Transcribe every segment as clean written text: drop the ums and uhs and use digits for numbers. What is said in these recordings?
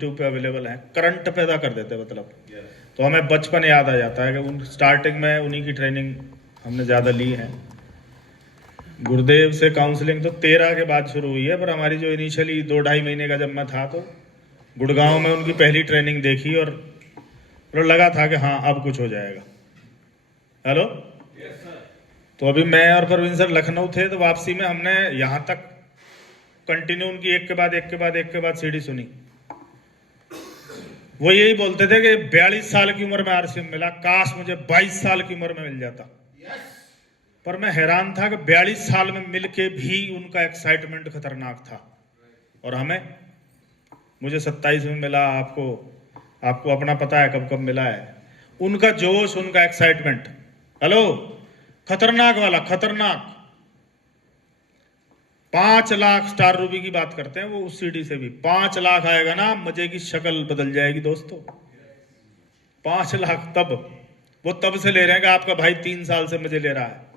YouTube पे available है, current पैदा कर देते हैं मतलब। तो हमें बचपन याद आ जाता है कि उन स्टार्टिंग में उन्हीं की ट्रेनिंग हमने ज़्यादा ली है। गुरुदेव से काउंसलिंग तो 13 के बाद शुरू हुई है, पर हमारी जो इनिशियली 2-2.5 महीने का जब मैं था तो गुड़गांव में उनकी पहली ट्रेनिंग देखी और तो लगा था कि हाँ अब कुछ हो जाएगा। हेलो, तो अभी मैं और परवीन सर लखनऊ थे तो वापसी में हमने यहाँ तक कंटिन्यू उनकी एक के बाद एक के बाद एक के बाद सीढ़ी सुनी। वो यही बोलते थे कि 42 साल की उम्र में आरसीएम मिला, काश मुझे 22 साल की उम्र में मिल जाता। पर मैं हैरान था कि 42 साल में मिलके भी उनका एक्साइटमेंट खतरनाक था। और हमें, मुझे 27 में मिला, आपको अपना पता है कब कब मिला है। उनका जोश, उनका एक्साइटमेंट, हेलो, खतरनाक वाला, खतरनाक। 5 लाख स्टार रूबी की बात करते हैं वो, उस सीढ़ी से भी 5 लाख आएगा ना, मजे की शक्ल बदल जाएगी दोस्तों। 5 लाख तब, वो तब से ले रहे हैं कि आपका भाई 3 साल से मजे ले रहा है।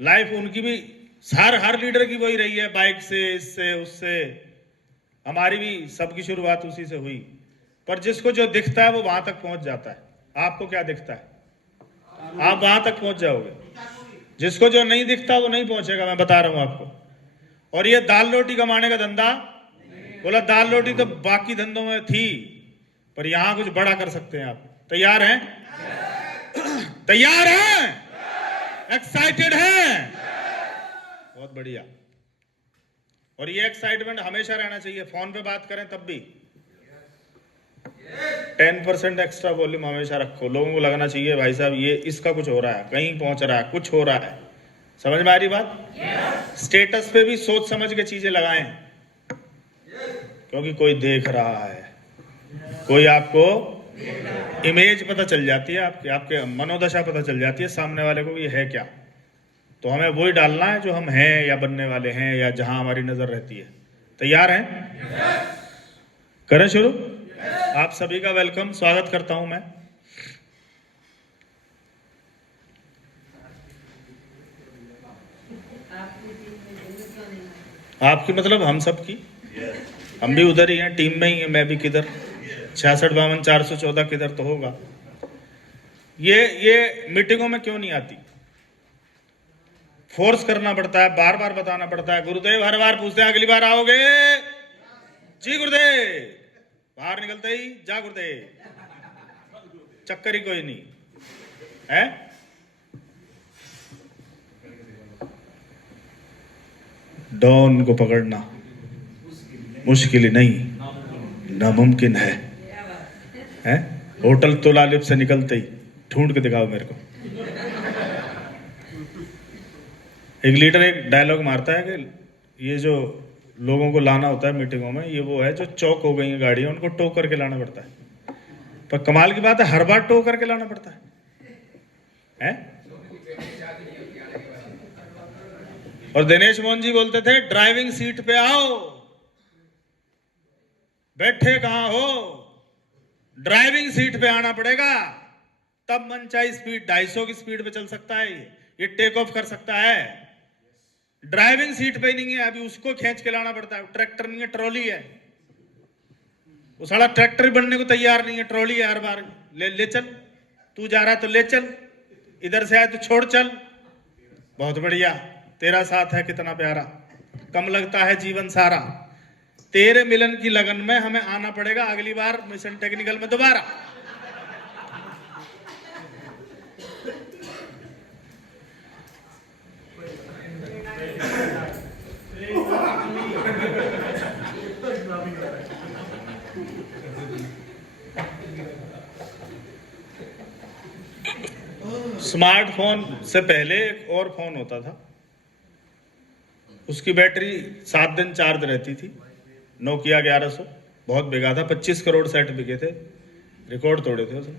लाइफ उनकी भी, हर लीडर की वही रही है, बाइक से, इससे उससे। हमारी भी सबकी शुरुआत उसी से हुई। पर जिसको जो दिखता है वो वहां तक पहुंच जाता है। आपको क्या दिखता है, आप वहां तक पहुंच जाओगे। जिसको जो नहीं दिखता वो नहीं पहुंचेगा, मैं बता रहा हूं आपको। और ये दाल रोटी कमाने का धंधा, बोला दाल रोटी तो बाकी धंधों में थी, पर यहां कुछ बड़ा कर सकते हैं आप। तैयार हैं? तैयार हैं? एक्साइटेड हैं? बहुत बढ़िया। और ये एक्साइटमेंट हमेशा रहना चाहिए। फोन पे बात करें तब भी 10% एक्स्ट्रा वॉल्यूम हमेशा रखो। लोगों को लगना चाहिए भाई साहब ये इसका कुछ हो रहा है, कहीं पहुंच रहा है, कुछ हो रहा है। समझ में आ रही बात? स्टेटस पे भी सोच समझ के चीजें लगाएं, क्योंकि कोई देख रहा है, कोई आपको इमेज पता चल जाती है, आपके मनोदशा पता चल जाती है सामने वाले को, ये है क्या। तो हमें वही डालना है जो हम हैं या बनने वाले हैं या जहां हमारी नजर रहती है। तैयार हैं? करें शुरू? आप सभी का वेलकम, स्वागत करता हूं मैं। आपकी मतलब हम सब की, हम भी उधर ही हैं, टीम में ही हैं, मैं भी किधर। 66 52 414 किधर तो होगा। ये मीटिंगों में क्यों नहीं आती? फोर्स करना पड़ता है, बार बार बताना पड़ता है। गुरुदेव हर बार पूछते हैं अगली बार आओगे? जी गुरुदेव। बाहर निकलते ही जा गुरुदेव, चक्कर ही कोई नहीं है। डॉन को पकड़ना मुश्किल ही नहीं, नामुमकिन है। होटल तोला लिप से निकलते ही ढूंढ के दिखाओ मेरे को। एक लीडर एक डायलॉग मारता है कि ये जो लोगों को लाना होता है मीटिंगों में, ये वो है जो चौक हो गई है गाड़ियां, उनको टो करके लाना पड़ता है। पर कमाल की बात है, हर बार टो करके लाना पड़ता है? और दिनेश मोहन जी बोलते थे ड्राइविंग सीट पे आओ, बैठे कहां हो, ड्राइविंग सीट पे आना पड़ेगा, तब मनचाही स्पीड 250 की स्पीड पे चल सकता है, ये टेक ऑफ कर सकता है। ड्राइविंग सीट पे नहीं है, अभी उसको खींच के लाना पड़ता है। ट्रैक्टर नहीं है, ट्रॉली है। वो साला ट्रैक्टर ही बनने को तैयार नहीं है, ट्रॉली है। हर बार ले चल, तू जा रहा है तो ले चल, इधर से आए तो छोड़ चल। बहुत बढ़िया, तेरा साथ है कितना प्यारा, कम लगता है जीवन सारा। तेरे मिलन की लगन में हमें आना पड़ेगा अगली बार मिशन टेक्निकल में दोबारा। स्मार्टफोन से पहले एक और फोन होता था, उसकी बैटरी 7 दिन चार्ज रहती थी, नोकिया 1100, बहुत बिका था, 25 करोड़ सेट बिके थे, रिकॉर्ड तोड़े थे उसने।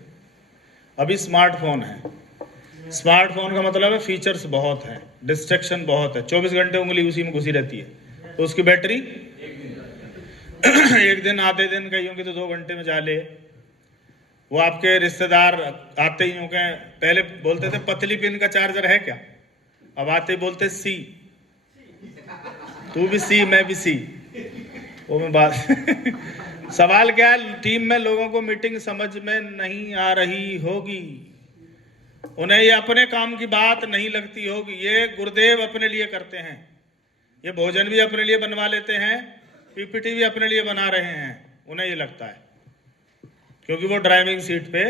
अभी स्मार्टफोन है। स्मार्टफोन का मतलब है फीचर्स बहुत हैं, डिस्ट्रैक्शन बहुत है, 24 घंटे उंगली उसी में घुसी रहती है, तो उसकी बैटरी एक दिन आधे दिन, कईयों की तो 2 घंटे में जा ले। वो आपके रिश्तेदार आते ही होंगे, पहले बोलते थे पतली पिन का चार्जर है क्या, अब आते ही बोलते सी, तू भी सी मैं भी सी। वो मैं बात सवाल क्या है, टीम में लोगों को मीटिंग समझ में नहीं आ रही होगी, उन्हें ये अपने काम की बात नहीं लगती होगी। ये गुरुदेव अपने लिए करते हैं, ये भोजन भी अपने लिए बनवा लेते हैं, पीपीटी भी अपने लिए बना रहे हैं, उन्हें ये लगता है क्योंकि वो ड्राइविंग सीट पे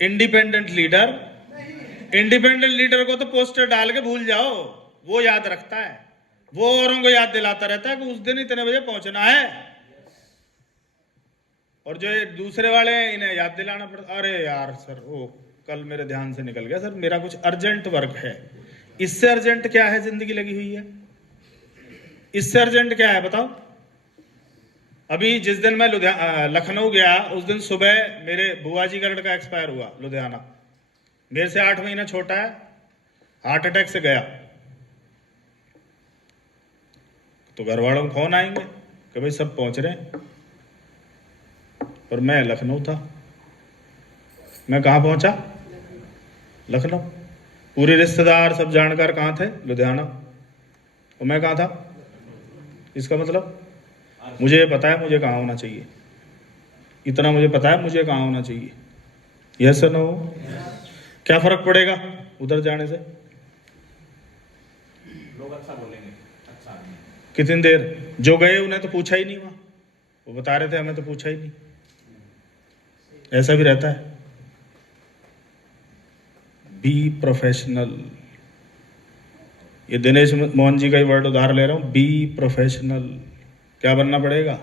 इंडिपेंडेंट लीडर को तो पोस्टर डाल के भूल जाओ, वो याद रखता है, वो औरों को याद दिलाता रहता है कि उस दिन इतने बजे पहुंचना है। और जो ये दूसरे वाले हैं इन्हें याद दिलाना पड़ता, अरे यार सर वो कल मेरे ध्यान से निकल गया सर, मेरा कुछ अर्जेंट वर्क है। इससे अर्जेंट क्या है, जिंदगी लगी हुई है, इससे अर्जेंट क्या है बताओ। अभी जिस दिन मैं लखनऊ गया, उस दिन सुबह मेरे बुआ जी का लड़का एक्सपायर हुआ लुधियाना, मेरे से 8 महीना छोटा है, हार्ट अटैक से गया। तो घर वालों को फोन आएंगे कि भाई सब पहुंच रहे हैं, और मैं लखनऊ था। मैं कहाँ पहुंचा, लखनऊ। पूरे रिश्तेदार सब जानकार कहाँ थे, लुधियाना, और मैं कहाँ था। इसका मतलब मुझे पता है मुझे कहाँ होना चाहिए, इतना मुझे पता है मुझे कहाँ होना चाहिए। यस और नो? क्या फर्क पड़ेगा उधर जाने से? लोग अच्छा बोलेंगे, अच्छा आदमी। कितनी देर, जो गए उन्हें तो पूछा ही नहीं, वहां वो बता रहे थे हमें तो पूछा ही नहीं। ऐसा भी रहता है। बी प्रोफेशनल, ये दिनेश मोहन जी का ही वर्ड उधार ले रहा हूं, बी प्रोफेशनल। क्या बनना पड़ेगा?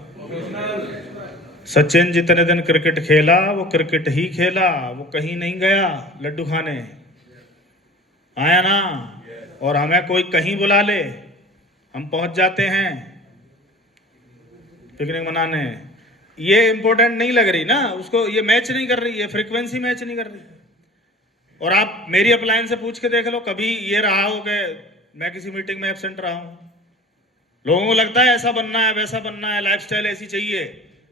सचिन जितने दिन क्रिकेट खेला वो क्रिकेट ही खेला, वो कहीं नहीं गया लड्डू खाने, आया ना। और हमें कोई कहीं बुला ले हम पहुंच जाते हैं पिकनिक मनाने। ये इंपॉर्टेंट नहीं लग रही ना उसको, ये मैच नहीं कर रही, ये फ्रीक्वेंसी मैच नहीं कर रही। और आप मेरी अप्लायंस से पूछ के देख लो, कभी ये रहा हो कि मैं किसी मीटिंग में एब्सेंट रहा हूं। लोगों को लगता है ऐसा बनना है वैसा बनना है, लाइफस्टाइल ऐसी चाहिए,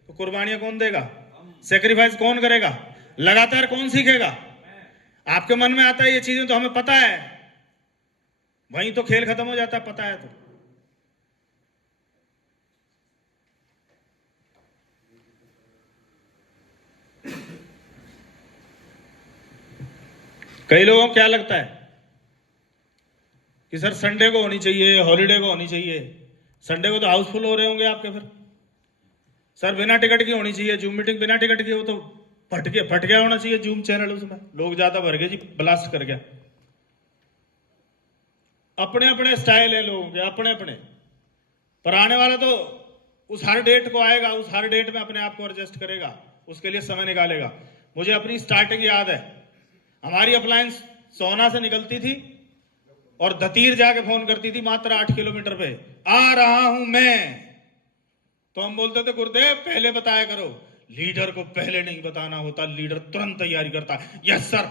तो कुर्बानियां कौन देगा, सेक्रीफाइस कौन करेगा, लगातार कौन सीखेगा? आपके मन में आता है ये चीजें तो हमें पता है, वहीं तो खेल खत्म हो जाता है, पता है तो। कई लोगों को क्या लगता है कि सर संडे को होनी चाहिए, हॉलीडे को होनी चाहिए। संडे को तो हाउसफुल हो रहे होंगे आपके, फिर सर बिना टिकट की होनी चाहिए जूम मीटिंग, बिना टिकट की हो तो फट गया होना चाहिए जूम चैनल, उसमें लोग ज्यादा भर गए जी, ब्लास्ट कर गया। अपने अपने स्टाइल है लोगों के, अपने अपने। पर आने वाला तो उस हर डेट को आएगा, उस हर डेट में अपने आप को एडजस्ट करेगा, उसके लिए समय निकालेगा। मुझे अपनी स्टार्टिंग याद है, हमारी अप्लायंस सोना से निकलती थी और दतीर जाके फोन करती थी मात्र 8 किलोमीटर पे, आ रहा हूं मैं। तो हम बोलते थे गुरुदेव पहले बताया करो। लीडर को पहले नहीं बताना होता, लीडर तुरंत तैयारी करता है, यस सर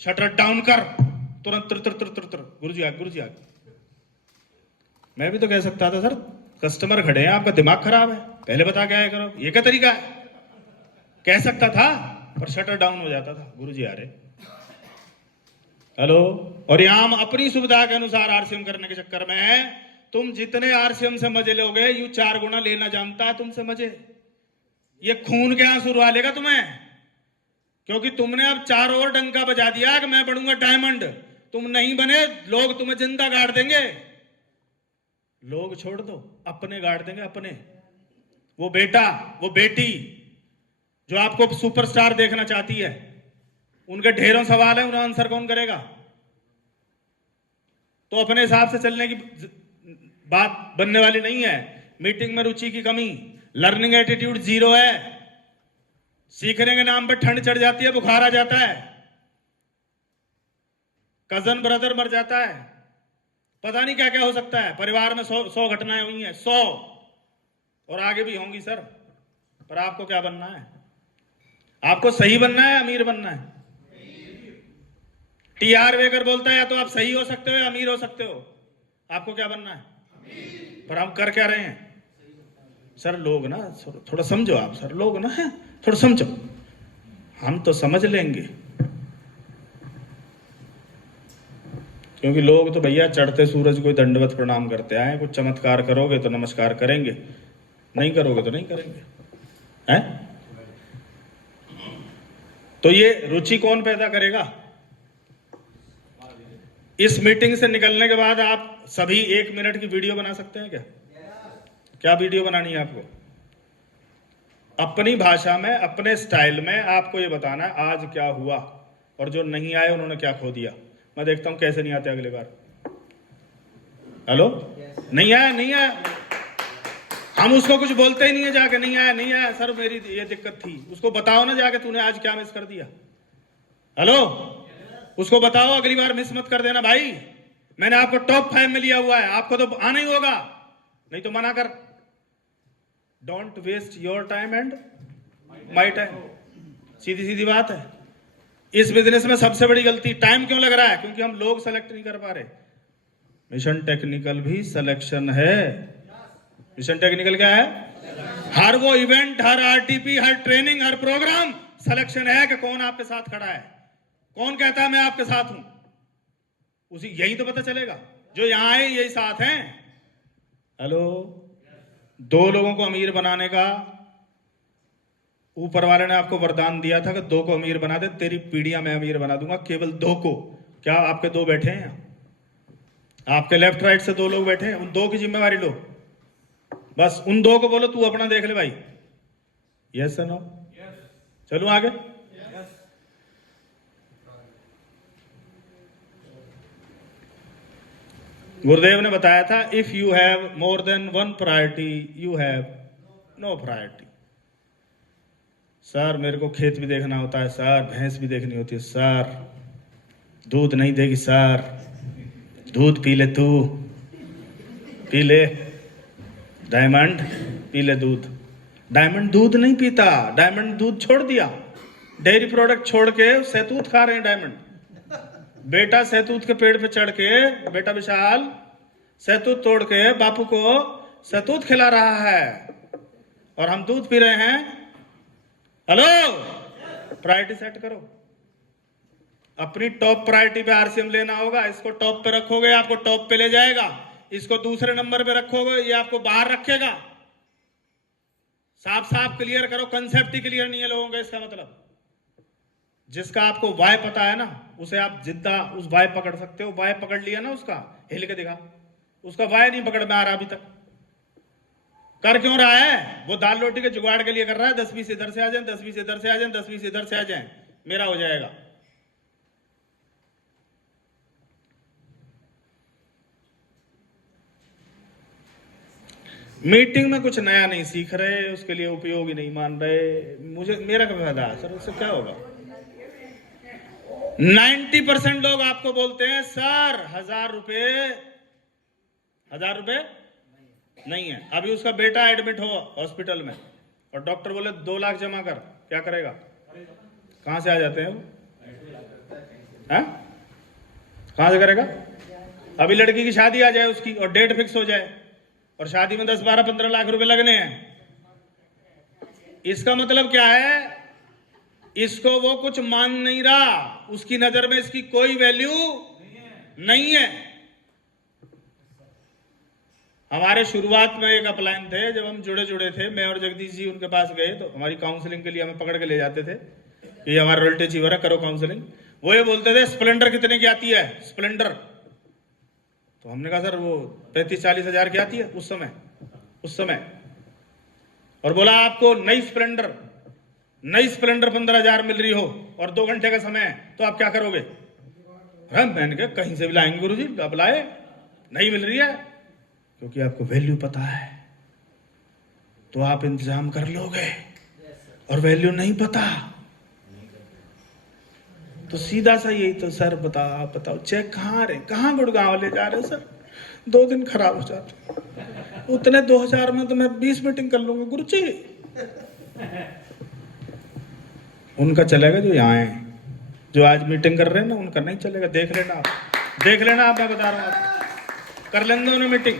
शटर डाउन कर, तुरंत त्र गुरुजी आ। मैं भी तो कह सकता था सर कस्टमर खड़े हैं, आपका दिमाग खराब है, पहले बता के आया करो, ये क्या तरीका है? कह सकता था, पर शटर डाउन हो जाता था, गुरुजी आ रहे। हेलो। और यहां हम अपनी सुविधा के अनुसार आरसीएम करने के चक्कर में है। तुम जितने आरसीएम से मजे लोगे, यू 4 गुना लेना जानता है तुमसे मजे। ये खून के आंसू रुआ लेगा तुम्हें, क्योंकि तुमने अब 4 और डंका बजा दिया कि मैं बनूंगा डायमंड। तुम नहीं बने, लोग तुम्हें जिंदा गाड़ देंगे। लोग छोड़ दो, अपने गाड़ देंगे अपने। वो बेटा वो बेटी जो आपको सुपरस्टार देखना चाहती है, उनके ढेरों सवाल है, उन्हें आंसर कौन करेगा? तो अपने हिसाब से चलने की बात बनने वाली नहीं है। मीटिंग में रुचि की कमी, लर्निंग एटीट्यूड 0 है, सीखने के नाम पे ठंड चढ़ जाती है, बुखार आ जाता है, कजन ब्रदर मर जाता है, पता नहीं क्या क्या हो सकता है। परिवार में 100 घटनाएं हुई हैं, 100, और आगे भी होंगी सर। पर आपको क्या बनना है? आपको सही बनना है, अमीर बनना है? टीआर वेकर बोलता है या तो आप सही हो सकते हो या अमीर हो सकते हो। आपको क्या बनना है? पर हम कर क्या रहे हैं सर? लोग ना थोड़ा समझो आप सर, लोग ना है थोड़ा समझो, हम तो समझ लेंगे, क्योंकि लोग तो भैया चढ़ते सूरज को दंडवत प्रणाम करते आए। कुछ चमत्कार करोगे तो नमस्कार करेंगे, नहीं करोगे तो नहीं करेंगे। है? तो ये रुचि कौन पैदा करेगा? इस मीटिंग से निकलने के बाद आप सभी 1 मिनट की वीडियो बना सकते हैं क्या? क्या वीडियो बनानी है आपको? अपनी भाषा में, अपने स्टाइल में आपको ये बताना है आज क्या हुआ और जो नहीं आए उन्होंने क्या खो दिया। मैं देखता हूं कैसे नहीं आते अगली बार। हेलो, नहीं आया, नहीं आया, हम उसको कुछ बोलते ही नहीं है जाके, नहीं आया, नहीं आया सर मेरी ये दिक्कत थी। उसको बताओ ना जाके तूने आज क्या मिस कर दिया। हेलो, उसको बताओ अगली बार मिस मत कर देना भाई। मैंने आपको टॉप 5 में लिया हुआ है, आपको तो आना ही होगा, नहीं तो मना कर। Don't waste your time and my time. सीधी सीधी बात है। इस बिजनेस में सबसे बड़ी गलती, टाइम क्यों लग रहा है? क्योंकि हम लोग सेलेक्ट नहीं कर पा रहे। मिशन टेक्निकल भी सिलेक्शन है। मिशन टेक्निकल क्या है? हर वो इवेंट, हर आरटीपी, हर ट्रेनिंग, हर प्रोग्राम सिलेक्शन है कि कौन आपके साथ खड़ा है, कौन कहता है मैं आपके साथ हूं। उसी यही तो पता चलेगा। जो यहां आए यही साथ हैं। हेलो, 2 लोगों को अमीर बनाने का ऊपर वाले ने आपको वरदान दिया था कि 2 को अमीर बना दे, तेरी पीढ़ियां मैं अमीर बना दूंगा, केवल 2 को। क्या आपके 2 बैठे हैं? आपके लेफ्ट राइट से 2 लोग बैठे हैं, उन 2 की जिम्मेवारी लो। बस उन 2 को बोलो तू अपना देख ले भाई। Yes no? चलो आगे। गुरुदेव ने बताया था if you have more than 1 priority you have no priority. Sir मेरे को खेत भी देखना होता है सर, भैंस भी देखनी होती है सर, दूध नहीं देगी सर, दूध पी ले, तू पी ले डायमंड, पी ले दूध। डायमंड दूध नहीं पीता, डायमंड दूध छोड़ दिया, डेयरी प्रोडक्ट छोड़ के सहतूत खा रहे हैं डायमंड। बेटा सहतूत के पेड़ पे चढ़ के, बेटा विशाल सहतूत तोड़ के बापू को सहतूत खिला रहा है और हम दूध पी रहे हैं। हेलो, प्रायोरिटी सेट करो। अपनी टॉप प्रायोरिटी पे आरसीएम लेना होगा। इसको टॉप पे रखोगे आपको टॉप पे ले जाएगा, इसको दूसरे नंबर पे रखोगे ये आपको बाहर रखेगा। साफ साफ क्लियर करो, कंसेप्ट ही क्लियर नहीं है लोगों का। इसका मतलब जिसका आपको वाय पता है ना, उसे आप जिद्दा उस वाय पकड़ सकते हो। वाय पकड़ लिया ना उसका, हिल के दिखा। उसका वाय नहीं पकड़ में आ रहा अभी तक। कर क्यों रहा है? वो दाल रोटी के जुगाड़ के लिए कर रहा है। 10-20 इधर से आ जाए, 10-20 इधर से आ जाए, 10-20 इधर से आ जाए, मेरा हो जाएगा। मीटिंग में कुछ नया नहीं सीख रहे, उसके लिए उपयोगी नहीं मान रहे। मुझे मेरा क्या फायदा सर, उससे क्या होगा? 90% लोग आपको बोलते हैं सर 1000 रुपए नहीं है। अभी उसका बेटा एडमिट हो हॉस्पिटल में और डॉक्टर बोले 2 लाख जमा कर, क्या करेगा? कहां से आ जाते हैं वो? कहां से करेगा? अभी लड़की की शादी आ जाए उसकी और डेट फिक्स हो जाए और शादी में 10, 12, 15 लाख रुपए लगने हैं। इसका मतलब क्या है? इसको वो कुछ मान नहीं रहा, उसकी नजर में इसकी कोई वैल्यू नहीं है। हमारे शुरुआत में एक अपलाइन थे, जब हम जुड़े थे, मैं और जगदीश जी उनके पास गए तो हमारी काउंसलिंग के लिए हमें पकड़ के ले जाते थे। ये हमारा रॉयल्टी अचीवर है, करो काउंसलिंग। वो ये बोलते थे स्प्लेंडर कितने की आती है? स्प्लेंडर। तो हमने कहा सर वो 35-40 हजार की आती है उस समय। और बोला आपको नई स्प्लेंडर 15,000 मिल रही हो और 2 घंटे का समय है तो आप क्या करोगे? मैंने कहा कहीं से भी लाएंगे गुरुजी, अब लाए, नहीं मिल रही है। क्योंकि आपको वैल्यू पता है तो आप इंतजाम कर लोगे, और वैल्यू नहीं पता तो सीधा सा यही तो सर बताओ चेक कहाँ गुड़गांव ले जा रहे सर? 2 दिन खराब हो जाते, उतने 2000 में तो मैं 20 मीटिंग कर लूंगा गुरुजी। उनका चलेगा जो यहाँ है, जो आज मीटिंग कर रहे हैं ना, उनका नहीं चलेगा। देख लेना आप, मैं बता रहा हूँ आपको, कर लेंगे उन्हें मीटिंग।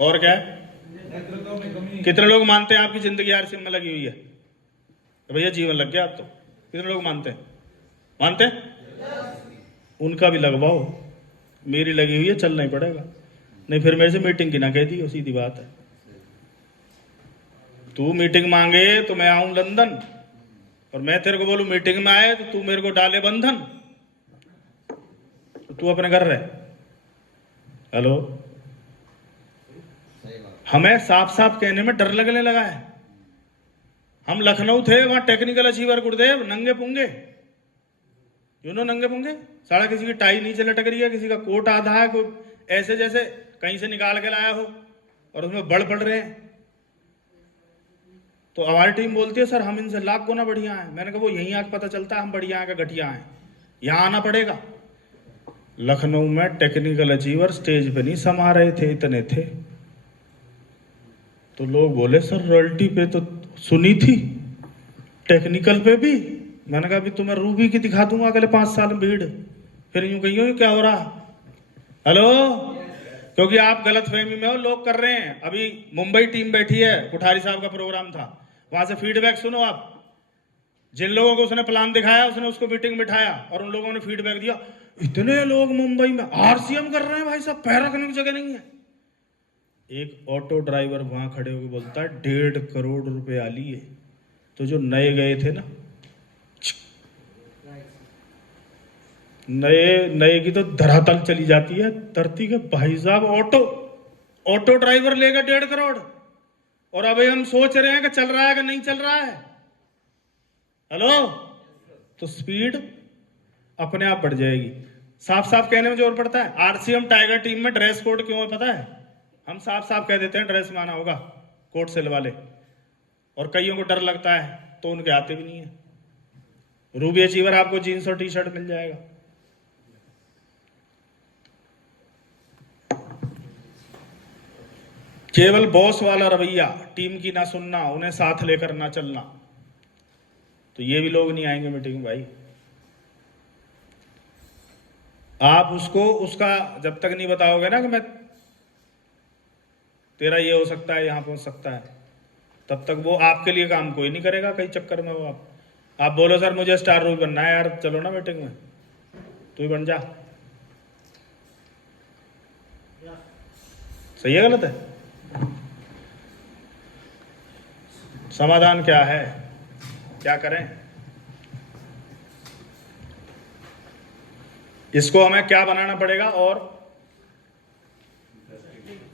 और क्या है? कितने लोग मानते हैं आपकी जिंदगी आरसीएम में लगी हुई है? तो भैया जीवन लग गया आप तो। कितने लोग मानते हैं? उनका भी लगवाओ, मेरी लगी हुई है, चलना ही पड़ेगा। नहीं फिर मेरे से मीटिंग की ना कह दी, सीधी बात है। तू मीटिंग मांगे तो मैं आऊं लंदन, और मैं तेरे को बोलूं मीटिंग में आए तो तू मेरे को डाले बंधन, तो तू अपने घर रहे। हेलो, हमें साफ साफ कहने में डर लगने लगा है। हम लखनऊ थे, वहां टेक्निकल अचीवर गुरुदेव नंगे पुंगे, नंगे पुंगे, सारा किसी की टाई नीचे लटक रही है, किसी का कोट आधा है, कोई ऐसे जैसे कहीं से निकाल के लाया हो, और उसमें बड़ पड़ रहे हैं। तो हमारी टीम बोलती है सर हम इनसे लाख गुना बढ़िया हैं। मैंने कहा वो यहीं आके पता चलता है हम बढ़िया हैं कि घटिया हैं, यहां आना पड़ेगा। लखनऊ में टेक्निकल अचीवर स्टेज पे नहीं समा रहे थे, इतने थे। तो लोग बोले सर रॉयल्टी पे तो सुनी थी, टेक्निकल पे भी। मैंने कहा अभी तुम्हें रूबी की दिखा दूंगा अगले 5 साल में भीड़, फिर यूं कहियो क्या हो रहा। हेलो, क्योंकि आप गलत फहमी में हो, लोग कर रहे हैं। अभी मुंबई टीम बैठी है, कुठारी साहब का प्रोग्राम था, वहां से फीडबैक सुनो आप। जिन लोगों को उसने प्लान दिखाया उसने उसको मीटिंग बिठाया और उन लोगों ने फीडबैक दिया, इतने लोग मुंबई में आरसीएम कर रहे हैं भाई साहब, पैर रखने की जगह नहीं है। एक ऑटो ड्राइवर वहां खड़े होकर बोलता है 1.5 करोड़ रुपए लिए। तो जो नए गए थे ना, नए की तो धरातल चली जाती है धरती के। भाई साहब ऑटो ड्राइवर लेगा 1.5 करोड़, और अभी हम सोच रहे हैं कि चल रहा है कि नहीं चल रहा है। हेलो, तो स्पीड अपने आप बढ़ जाएगी। साफ साफ कहने में जोर पड़ता है। आरसीएम टाइगर टीम में ड्रेस कोड क्यों है पता है? हम साफ साफ कह देते हैं ड्रेस में आना होगा, कोट सेल वाले, और कईयों को डर लगता है तो उनके आते भी नहीं है। रूबी अचीवर आपको जीन्स और टी शर्ट मिल जाएगा। केवल बॉस वाला रवैया, टीम की ना सुनना, उन्हें साथ लेकर ना चलना, तो ये भी लोग नहीं आएंगे मीटिंग में भाई। आप उसको उसका जब तक नहीं बताओगे ना कि मैं तेरा ये हो सकता है, यहां पहुंच सकता है, तब तक वो आपके लिए काम कोई नहीं करेगा। कई चक्कर में वो आप बोलो सर मुझे स्टार रूबी बनना है, यार चलो ना मीटिंग में, तू ही बन जा। सही है गलत है? समाधान क्या है, क्या करें? इसको हमें क्या बनाना पड़ेगा, और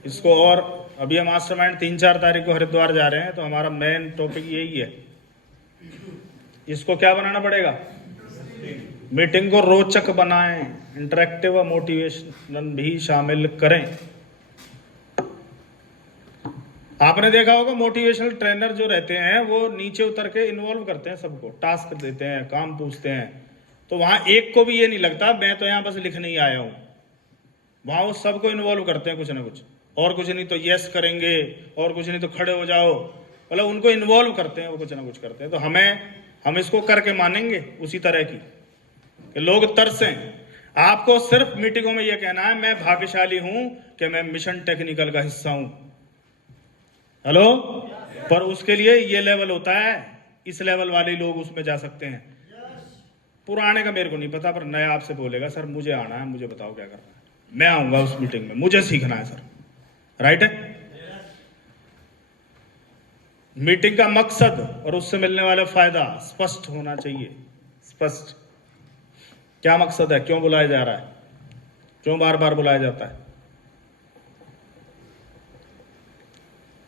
इसको, और अभी हम मास्टरमाइंड 3-4 तारीख को हरिद्वार जा रहे हैं, तो हमारा मेन टॉपिक यही है। इसको क्या बनाना पड़ेगा? मीटिंग को रोचक बनाएं, इंटरेक्टिव और मोटिवेशनल भी शामिल करें। आपने देखा होगा मोटिवेशनल ट्रेनर जो रहते हैं वो नीचे उतर के इन्वॉल्व करते हैं सबको, टास्क देते हैं, काम पूछते हैं। तो वहां एक को भी ये नहीं लगता मैं तो यहां बस लिखने ही आया हूं। वहां वो सबको इन्वॉल्व करते हैं कुछ ना कुछ, और कुछ नहीं तो यस करेंगे, और कुछ नहीं तो खड़े हो जाओ, मतलब उनको इन्वॉल्व करते हैं, वो कुछ ना कुछ करते हैं। तो हम इसको करके मानेंगे उसी तरह की कि लोग तरसें। आपको सिर्फ मीटिंगों में ये कहना है मैं भाग्यशाली हूं कि मैं मिशन टेक्निकल का हिस्सा हूं। हेलो, पर उसके लिए ये लेवल होता है, इस लेवल वाले लोग उसमें जा सकते हैं। पुराने का मेरे को नहीं पता, पर नया आपसे बोलेगा सर मुझे आना है, मुझे बताओ क्या करना है, मैं आऊंगा उस मीटिंग में, मुझे सीखना है सर। राइट है? मीटिंग का मकसद और उससे मिलने वाला फायदा स्पष्ट होना चाहिए। स्पष्ट क्या मकसद है, क्यों बुलाया जा रहा है, क्यों बार बार बुलाया जाता है?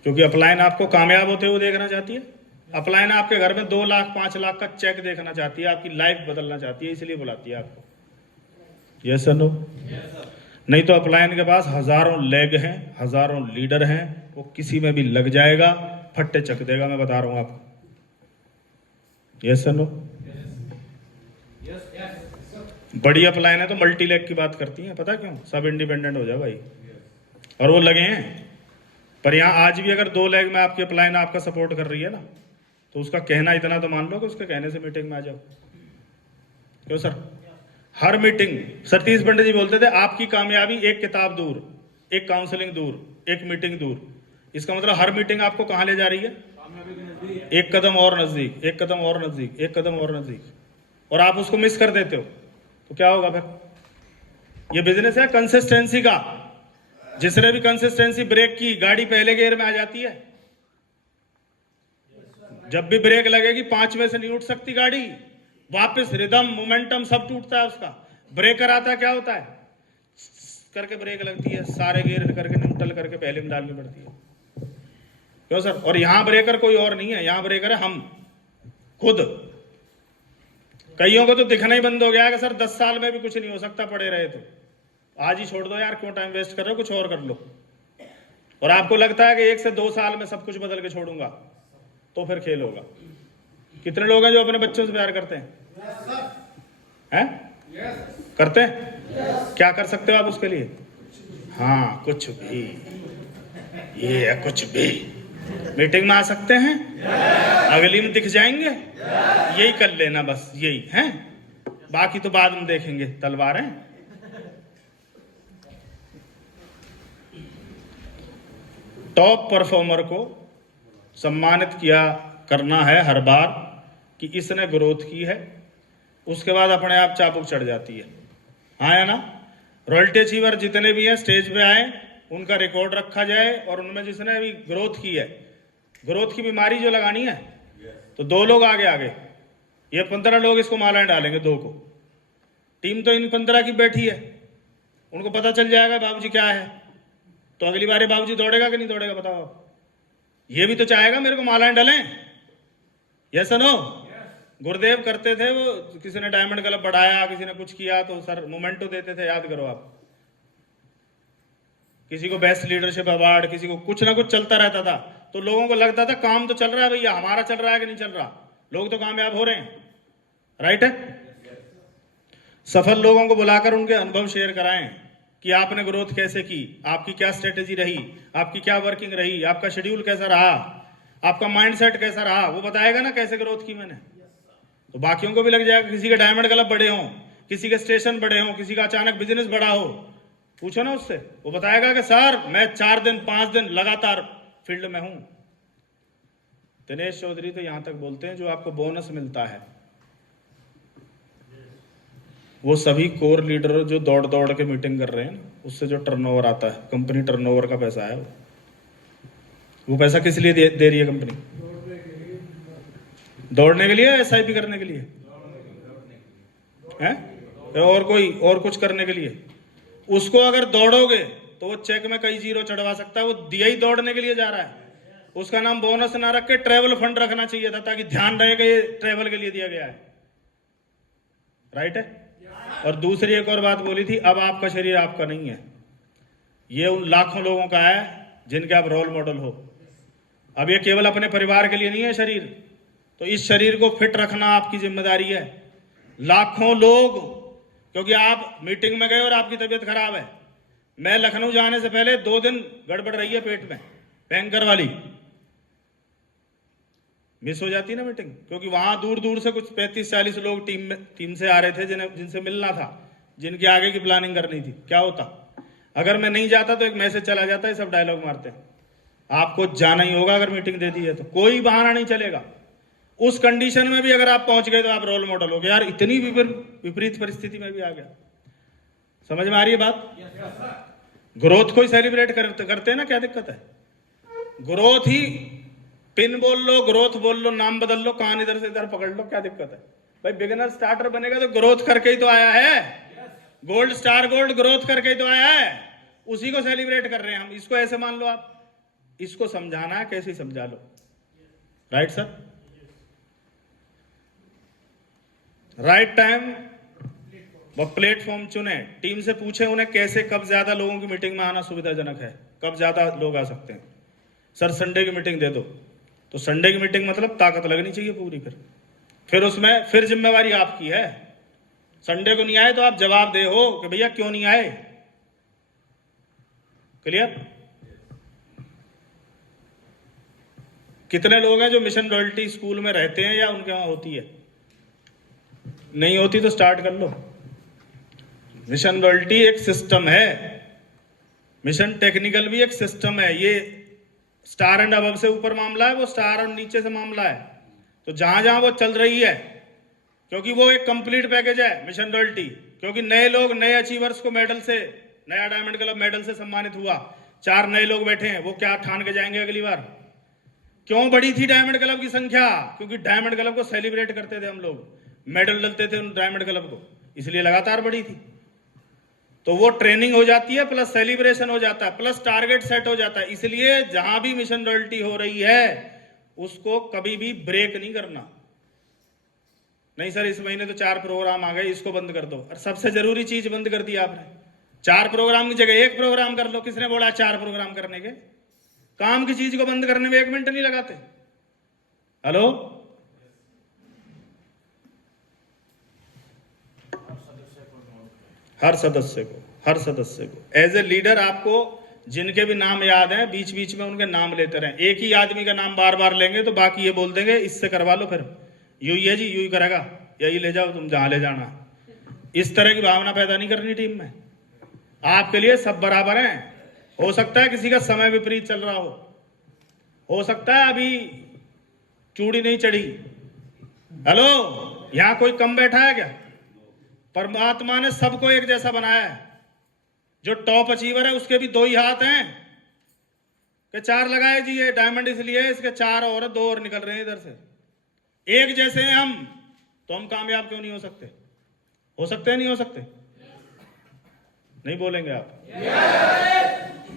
क्योंकि अपलाइन आपको कामयाब होते हुए देखना चाहती है। अपलाइन आपके घर में 2 लाख 5 लाख का चेक देखना चाहती है, आपकी लाइफ बदलना चाहती है, इसलिए बुलाती है आपको। Yes sir, no? नहीं तो अपलाइन के पास हजारों लेग हैं, हजारों लीडर हैं, वो किसी में भी लग जाएगा, फट्टे चक देगा, मैं बता रहा हूं आपको। Yes sir, no? बड़ी अपलाइन है तो मल्टी लेग की बात करती है, पता क्यों? सब इंडिपेंडेंट हो जाए भाई, और वो लगे हैं। पर यहां आज भी अगर 2 लेग में आपकी अपलाइन आपका सपोर्ट कर रही है ना, तो उसका कहना इतना तो मान लो कि उसके कहने से मीटिंग में आ जाओ। क्यों सर? हर मीटिंग, सतीश पंडित जी बोलते थे आपकी कामयाबी एक किताब दूर, एक काउंसलिंग दूर, एक मीटिंग दूर। इसका मतलब हर मीटिंग आपको कहां ले जा रही है? एक कदम और नजदीक, एक कदम और नजदीक, एक कदम और नजदीक। और आप उसको मिस कर देते हो तो क्या होगा फिर? ये बिजनेस है कंसिस्टेंसी का। जिसने भी कंसिस्टेंसी ब्रेक की, गाड़ी पहले गियर में आ जाती है। जब भी ब्रेक लगेगी 5 में से नहीं उठ सकती गाड़ी, वापस रिदम मोमेंटम सब टूटता है उसका। ब्रेकर आता है, क्या होता है, करके ब्रेक लगती है, सारे गियर करके न्यूट्रल करके पहले में डालनी पड़ती है। क्यों सर? और यहां ब्रेकर कोई और नहीं है, यहां ब्रेकर है हम खुद। कईयों को तो दिखना ही बंद हो गया है कि सर 10 साल में भी कुछ नहीं हो सकता, पड़े रहे तो आज ही छोड़ दो यार, क्यों टाइम वेस्ट कर रहे हो, कुछ और कर लो। और आपको लगता है कि 1 से 2 साल में सब कुछ बदल के छोड़ूंगा, तो फिर खेल होगा। कितने लोग हैं जो अपने बच्चों से प्यार करते हैं? हैं? करते हैं? क्या कर सकते हो आप उसके लिए? हाँ, कुछ भी, ये है कुछ भी। मीटिंग में आ सकते हैं, अगली में दिख जाएंगे, यही कर लेना बस, यही है, बाकी तो बाद में देखेंगे। तलवारें टॉप परफॉर्मर को सम्मानित किया करना है हर बार कि इसने ग्रोथ की है, उसके बाद अपने आप चाबुक चढ़ जाती है। हाँ या ना? रॉयल्टी अचीवर जितने भी हैं स्टेज पे आए, उनका रिकॉर्ड रखा जाए, और उनमें जिसने भी ग्रोथ की है, ग्रोथ की बीमारी जो लगानी है, तो 2 लोग आगे आगे, ये 15 लोग इसको मालाएं डालेंगे 2 को। टीम तो इन 15 की बैठी है, उनको पता चल जाएगा बाबूजी क्या है, तो अगली बार बाबूजी दौड़ेगा कि नहीं दौड़ेगा बताओ आप? ये भी तो चाहेगा मेरे को मालाएं डालें, यस नो? गुरुदेव करते थे वो, किसी ने डायमंड क्लब बढ़ाया, किसी ने कुछ किया तो सर मोमेंटो देते थे, याद करो आप। किसी को बेस्ट लीडरशिप अवार्ड, किसी को कुछ ना कुछ चलता रहता था, तो लोगों को लगता था काम तो चल रहा है भैया, हमारा चल रहा है कि नहीं चल रहा, लोग तो कामयाब हो रहे हैं। राइट है? सफल लोगों को बुलाकर उनके अनुभव शेयर कराएं कि आपने ग्रोथ कैसे की, आपकी क्या स्ट्रेटेजी रही, आपकी क्या वर्किंग रही, आपका शेड्यूल कैसा रहा, आपका माइंडसेट कैसा रहा, वो बताएगा ना कैसे ग्रोथ की मैंने, तो बाकियों को भी लग जाएगा। किसी के डायमंड क्लब बड़े हों, किसी के स्टेशन बड़े हों, किसी का अचानक बिजनेस बड़ा हो, पूछो ना उससे, वो बताएगा कि सर मैं 4 दिन 5 दिन लगातार फील्ड में हूं। दिनेश चौधरी तो यहां तक बोलते हैं जो आपको बोनस मिलता है, वो सभी कोर लीडर जो दौड़ दौड़ के मीटिंग कर रहे हैं, उससे जो टर्नओवर आता है, कंपनी टर्नओवर का पैसा है, वो पैसा किस लिए दे रही है कंपनी? दौड़ने के लिए, एसआईपी करने के लिए है, और कोई और कुछ करने के लिए? उसको अगर दौड़ोगे तो वो चेक में कई 0 चढ़वा सकता है, वो दिया ही दौड़ने के लिए जा रहा है। उसका नाम बोनस ना रख के ट्रेवल फंड रखना चाहिए था, ताकि ध्यान रहे कि ये ट्रेवल के लिए दिया गया है। राइट है? और दूसरी एक और बात बोली थी, अब आपका शरीर आपका नहीं है, ये उन लाखों लोगों का है जिनके आप रोल मॉडल हो। अब ये केवल अपने परिवार के लिए नहीं है शरीर, तो इस शरीर को फिट रखना आपकी जिम्मेदारी है। लाखों लोग, क्योंकि आप मीटिंग में गए और आपकी तबीयत खराब है, मैं लखनऊ जाने से पहले 2 दिन गड़बड़ रही है पेट में, भयंकर वाली, मिस हो जाती ना मीटिंग, क्योंकि वहां दूर दूर से कुछ 35-40 लोग टीम से आ रहे थे जिनसे मिलना था, जिनकी आगे की प्लानिंग करनी थी। क्या होता अगर मैं नहीं जाता? तो एक मैसेज चला जाता है, सब डायलॉग मारते हैं, आपको जाना ही होगा, अगर मीटिंग दे दी है तो कोई बहाना नहीं चलेगा। उस कंडीशन में भी अगर आप पहुंच गए तो आप रोल मॉडल हो गए। यार इतनी विपरीत परिस्थिति में भी आ गया। समझ में आ रही है बात? ग्रोथ को ही सेलिब्रेट करते हैं ना, क्या दिक्कत है? ग्रोथ ही, पिन बोल लो, ग्रोथ बोल लो, नाम बदल लो, कान इधर से इधर पकड़ लो, क्या दिक्कत है भाई? बिगिनर स्टार्टर बनेगा तो ग्रोथ करके ही तो आया है, गोल्ड स्टार गोल्ड ग्रोथ करके ही तो आया है, उसी को सेलिब्रेट कर रहे हैं हम। इसको ऐसे मान लो आप, इसको समझाना है कैसे समझा लो। Right sir? राइट टाइम व प्लेटफॉर्म चुने, टीम से पूछे उन्हें कैसे, कब ज्यादा लोगों की मीटिंग में आना सुविधाजनक है, कब ज्यादा लोग आ सकते हैं। सर संडे की मीटिंग दे दो, तो संडे की मीटिंग मतलब ताकत लगनी चाहिए पूरी, फिर उसमें फिर जिम्मेवारी आपकी है। संडे को नहीं आए तो आप जवाब दे हो कि भैया क्यों नहीं आए। क्लियर? कितने लोग हैं जो मिशन रॉयल्टी स्कूल में रहते हैं या उनके वहां होती है? नहीं होती तो स्टार्ट कर लो। मिशन रॉयल्टी एक सिस्टम है, मिशन टेक्निकल भी एक सिस्टम है। ये स्टार एंड अबव से ऊपर मामला है, वो स्टार और नीचे से मामला है। तो जहां जहां वो चल रही है, क्योंकि वो एक कंप्लीट पैकेज है मिशन रॉयल्टी, क्योंकि नए लोग, नए अचीवर्स को मेडल से नया डायमंड क्लब मेडल से सम्मानित हुआ, 4 नए लोग बैठे हैं, वो क्या ठान के जाएंगे अगली बार? क्यों बढ़ी थी डायमंड क्लब की संख्या? क्योंकि डायमंड क्लब को सेलिब्रेट करते थे हम लोग, मेडल डलते थे उन डायमंड क्लब को, इसलिए लगातार बढ़ी थी। तो वो ट्रेनिंग हो जाती है, प्लस सेलिब्रेशन हो जाता है, प्लस टारगेट सेट हो जाता है। इसलिए जहां भी मिशन रॉयल्टी हो रही है उसको कभी भी ब्रेक नहीं करना। नहीं सर इस महीने तो 4 प्रोग्राम आ गए, इसको बंद कर दो। और सबसे जरूरी चीज बंद कर दी आपने। 4 प्रोग्राम की जगह 1 प्रोग्राम कर लो। किसने बोला 4 प्रोग्राम करने के? काम की चीज को बंद करने में 1 मिनट नहीं लगाते। हेलो, हर सदस्य को एज ए लीडर आपको जिनके भी नाम याद हैं बीच बीच में उनके नाम लेते रहें। एक ही आदमी का नाम बार बार लेंगे तो बाकी ये बोल देंगे इससे करवा लो, फिर यू ही है जी, यू ही करेगा, यही ले जाओ तुम जहां ले जाना। इस तरह की भावना पैदा नहीं करनी टीम में। आपके लिए सब बराबर हैं। हो सकता है किसी का समय विपरीत चल रहा हो सकता है अभी चूड़ी नहीं चढ़ी। हेलो, यहां कोई कम बैठा है क्या? परमात्मा ने सबको एक जैसा बनाया है। जो टॉप अचीवर है उसके भी 2 ही हाथ हैं कि 4 लगाए जी, ये डायमंड इसलिए इसके 4 और 2 और निकल रहे हैं इधर से। एक जैसे हैं हम, तो हम कामयाब क्यों नहीं हो सकते? हो सकते हैं, नहीं हो सकते? नहीं बोलेंगे आप?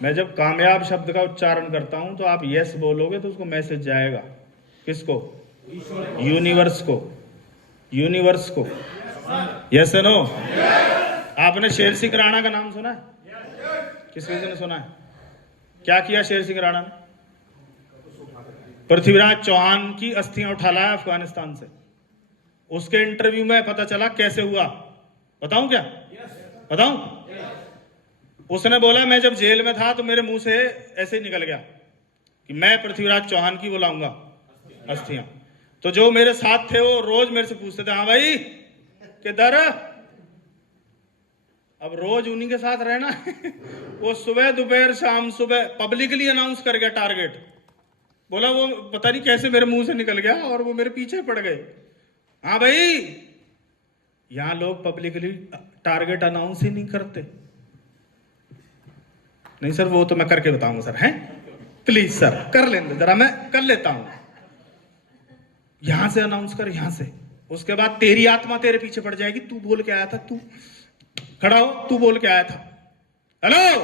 मैं जब कामयाब शब्द का उच्चारण करता हूं तो आप यस बोलोगे तो उसको मैसेज जाएगा। किसको? यूनिवर्स को। यूनिवर्स को। Yes no? आपने शेर सिंह राणा का नाम सुना है? किस किसी ने सुना है? क्या किया शेर सिंह राणा ने? पृथ्वीराज चौहान की अस्थियां उठा लाया अफगानिस्तान से। उसके इंटरव्यू में पता चला कैसे हुआ। बताऊं क्या? बताऊं? उसने बोला मैं जब जेल में था तो मेरे मुंह से ऐसे ही निकल गया कि मैं पृथ्वीराज चौहान की वो लाऊंगा अस्थियां। तो जो मेरे साथ थे वो रोज मेरे से पूछते थे, हाँ भाई किधर? अब रोज उन्हीं के साथ रहना वो सुबह दोपहर शाम सुबह पब्लिकली अनाउंस कर गया टारगेट। बोला वो पता नहीं कैसे मेरे मुंह से निकल गया और वो मेरे पीछे पड़ गए। हाँ भाई, यहां लोग पब्लिकली टारगेट अनाउंस ही नहीं करते। नहीं सर वो तो मैं करके बताऊंगा सर। हैं? प्लीज सर कर लेंगे जरा, मैं कर लेता हूं। यहां से अनाउंस कर, यहां से। उसके बाद तेरी आत्मा तेरे पीछे पड़ जाएगी। तू बोल के आया था, तू खड़ा हो, तू बोल के आया था। हेलो,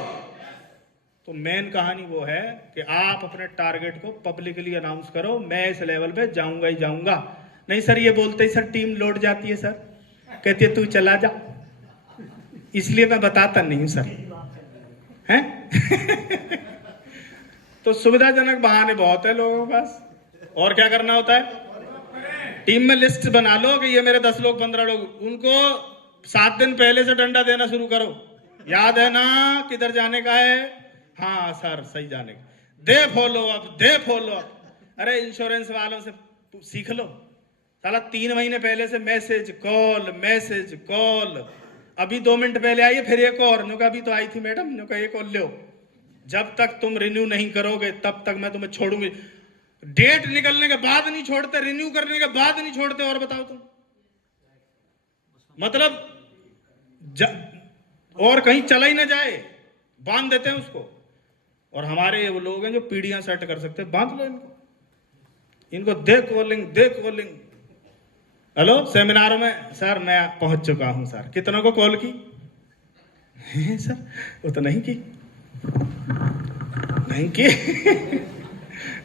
तो मेन कहानी वो है कि आप अपने टारगेट को पब्लिकली अनाउंस करो, मैं इस लेवल पे जाऊंगा ही जाऊंगा। नहीं सर ये बोलते ही सर टीम लौट जाती है, सर कहती है तू चला जा, इसलिए मैं बताता नहीं हूं सर। हैं? तो सुविधाजनक बहाने बहुत है लोगों के पास। और क्या करना होता है? टीम में लिस्ट बना लो कि ये मेरे 10 लोग 15 लोग, उनको 7 दिन पहले से डंडा देना शुरू करो। याद है ना किधर जाने का है? हाँ सर सही जाने का। They follow up. अरे इंश्योरेंस वालों से सीख लो। साला 3 महीने पहले से मैसेज कॉल। अभी 2 मिनट पहले आई है, फिर एक और नुका अभी तो आई थी मैडम, नुका एक और लो। जब तक तुम रिन्यू नहीं करोगे तब तक मैं तुम्हें छोड़ूंगी। डेट निकलने के बाद नहीं छोड़ते, रिन्यू करने के बाद नहीं छोड़ते। और बताओ तुम, मतलब और कहीं चला ही ना जाए, बांध देते हैं उसको। और हमारे वो लोग हैं जो पीढ़ियां सेट कर सकते हैं, बांध लो इनको दे कॉलिंग। हेलो, सेमिनारों में सर मैं पहुंच चुका हूं सर, कितनों को कॉल की? सर वो तो नहीं की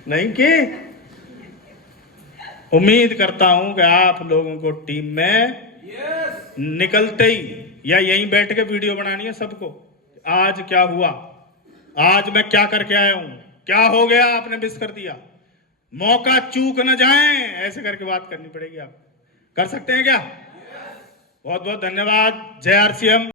नहीं की। उम्मीद करता हूं कि आप लोगों को टीम में निकलते ही या यहीं बैठ के वीडियो बनानी है सबको। आज क्या हुआ, आज मैं क्या करके आया हूं, क्या हो गया, आपने मिस कर दिया, मौका चूक न जाए, ऐसे करके बात करनी पड़ेगी। आप कर सकते हैं क्या? बहुत बहुत धन्यवाद। जय RCM।